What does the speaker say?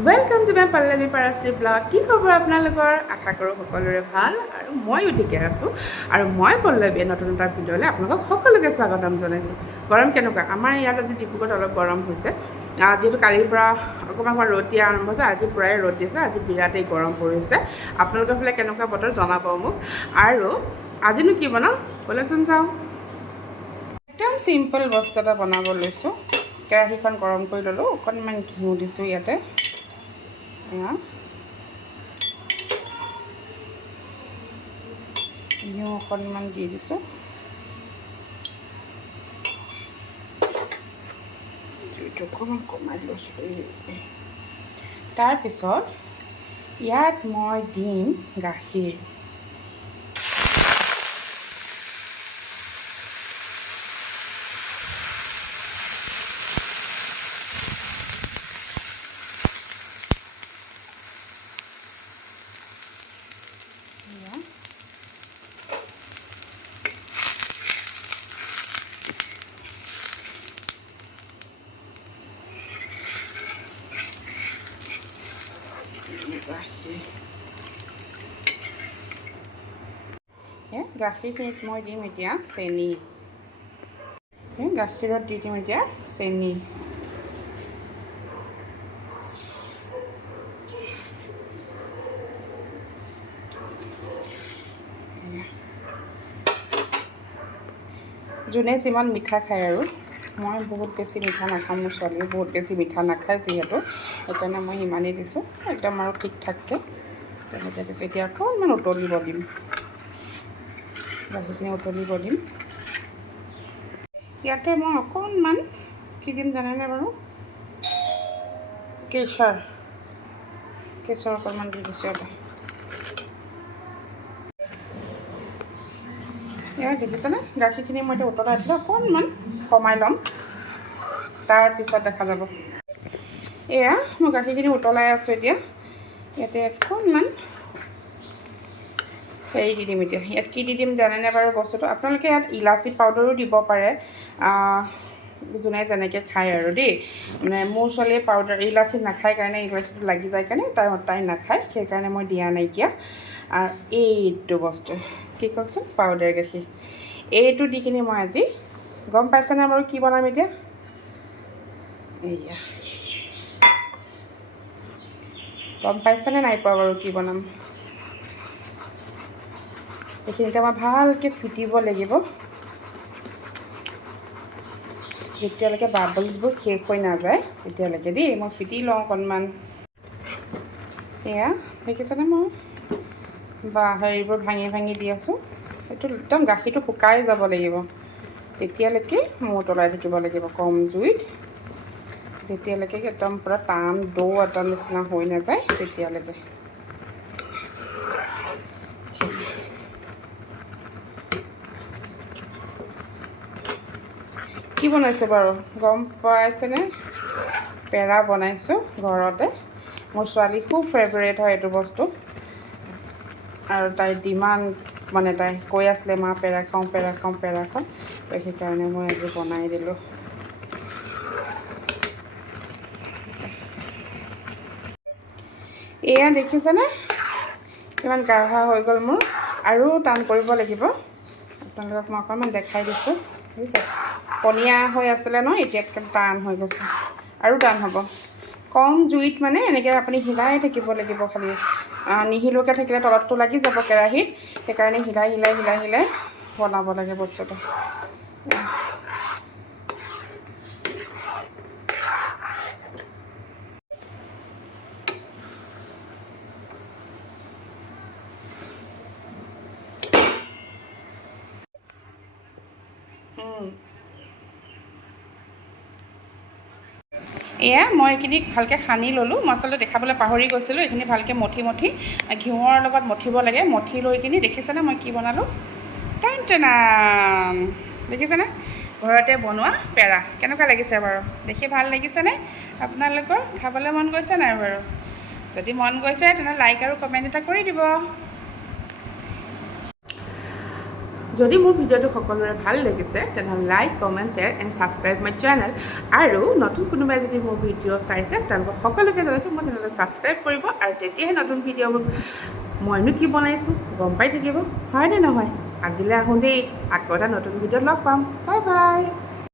Welcome to my Pallavi Parashri blog. কি খবৰ আপোনালোকৰ? আশা কৰোঁ সকলোৰে ভাল আৰু ময়ো ঠিকে আছোঁ। আৰু মই পল্লৱীয়ে নতুন এটা ভিডিঅ'লৈ আপোনালোকক সকলোকে স্বাগতম জনাইছোঁ। গৰম কেনেকুৱা? আমাৰ ইয়াত আজি ডিব্ৰুগড়ত অলপ গৰম হৈছে। যিহেতু কালিৰ পৰা অকণমান ৰ'দ দিয়া আৰম্ভ হৈছে, আজি প্ৰায় ৰ'দ দিছে, আজি বিৰাটেই গৰম পৰিছে। আপোনালোকৰ ফালে কেনেকুৱা বতৰ জনাব মোক। আৰু আজিনো কি বনাওঁ ব'লকচোন চাওঁ। একদম চিম্পল বস্তু এটা বনাব লৈছোঁ। কেৰাহীখন গৰম কৰি ল'লোঁ, অকণমান ঘিউ দিছোঁ ইয়াতে। ঘিউ অকণমান দি দিছোঁ। জুইটো অকণমান কমাই লৈছোঁ। তাৰপিছত ইয়াত মই দিম গাখীৰ। গাখীৰখিনিত মই দিম এতিয়া চেনি। গাখীৰত দি দিম এতিয়া চেনি। যোনে যিমান মিঠা খায় আৰু মই বহুত বেছি মিঠা নাখাওঁ, মোৰ ছোৱালীও বহুত বেছি মিঠা নাখায় যিহেতু, সেইকাৰণে মই ইমানেই দিছোঁ একদম আৰু ঠিক ঠাককৈ তেনেকৈ দিছোঁ। এতিয়া অকণমান উতলিব দিম, গাখীৰখিনি উতলিব দিম। ইয়াতে মই অকণমান কি দিম জানেনে বাৰু? কেশৰ অকণমান দি দিছোঁ ইয়াতে। এয়া দেখিছেনে? গাখীৰখিনি মই এতিয়া উতলাই দিলোঁ, অকণমান কমাই ল'ম, তাৰপিছত দেখা যাব। এয়া মই গাখীৰখিনি উতলাই আছোঁ এতিয়া। ইয়াতে অকণমান হেৰি দি দিম এতিয়া। ইয়াত কি দি দিম জানেনে বাৰু বস্তুটো? আপোনালোকে ইয়াত ইলাচি পাউডাৰো দিব পাৰে, যোনে যেনেকৈ খায় আৰু দেই। মানে মোৰ ছোৱালীয়ে ইলাচি নাখায় কাৰণে, ইলাচিটো লাগি যায় কাৰণে তাই নাখায়, সেইকাৰণে মই দিয়া নাইকিয়া। আৰু এইটো বস্তু কি কওকচোন, পাউডাৰ গাখীৰ, এইটো দি কিনি মই আজি গম পাইছেনে বাৰু কি বনাম এতিয়া? এইয়া গম পাইছেনে নাই পোৱা বাৰু কি বনাম? এইখিনিতে মই ভালকৈ ফিটিব লাগিব, যেতিয়ালৈকে বাবলছবোৰ শেষ হৈ নাযায় তেতিয়ালৈকে দেই। মই ফিটি লওঁ অকণমান। এয়া দেখিছেনে মই হেৰিবোৰ ভাঙি ভাঙি দি আছোঁ। এইটো একদম গাখীৰটো শুকাই যাব লাগিব, তেতিয়ালৈকে মই উতলাই থাকিব লাগিব কম জুইত, যেতিয়ালৈকে একদম পূৰা টান দৌ এটা নিচিনা হৈ নাযায় তেতিয়ালৈকে। কি বনাইছোঁ বাৰু গম পাইছেনে? পেৰা বনাইছোঁ ঘৰতে। মোৰ ছোৱালী খুব ফেভৰেট হয় এইটো বস্তু, আৰু তাইৰ ডিমাণ্ড, মানে তাই কৈ আছিলে মা পেৰা খাওঁ পেৰা খাওঁ পেৰা খাওঁ, তো সেইকাৰণে মই আজি বনাই দিলোঁ। এয়া দেখিছেনে কিমান গাঢ়া হৈ গ'ল মোৰ? আৰু টান কৰিব লাগিব। আপোনালোকক মই অকণমান দেখাই দিছোঁ, বুজিছে? পনীয়া হৈ আছিলে ন, এতিয়াতকৈ টান হৈ গৈছে, আৰু টান হ'ব। কম জুইত মানে এনেকৈ আপুনি হিলাই থাকিব লাগিব খালি। নিহিলোকৈ থাকিলে তলতটো লাগি যাব কেৰাহীত, সেইকাৰণে হিলাই হিলাই হিলাই হিলাই বনাব লাগে বস্তুটো। এয়া মই এইখিনি ভালকৈ সানি ল'লোঁ। মই আচলতে দেখাবলৈ পাহৰি গৈছিলোঁ, এইখিনি ভালকৈ মঠি ঘিউৰ লগত মঠিব লাগে। মঠি লৈ কিনি দেখিছেনে মই কি বনালোঁ? টেন দেখিছেনে? ঘৰতে বনোৱা পেৰা। কেনেকুৱা লাগিছে বাৰু? দেখি ভাল লাগিছেনে? আপোনালোকৰ খাবলৈ মন গৈছে নাই বাৰু? যদি মন গৈছে তেনেহ'লে লাইক আৰু কমেণ্ট এটা কৰি দিব। যদি মোৰ ভিডিঅ'টো সকলোৰে ভাল লাগিছে তেনেহ'লে like comment share and subscribe my channel আৰু নতুন কোনোবাই যদি মোৰ ভিডিঅ' চাইছে তেওঁলোকক সকলোকে জনাইছোঁ মোৰ চেনেলটো ছাবস্ক্ৰাইব কৰিব আৰু তেতিয়াহে নতুন ভিডিঅ'বোৰ মইনো কি বনাইছোঁ গম পাই থাকিব হয়নে নহয় আজিলৈ আহোঁ দেই আকৌ এটা নতুন ভিডিঅ'ত লগ পাম বাই বাই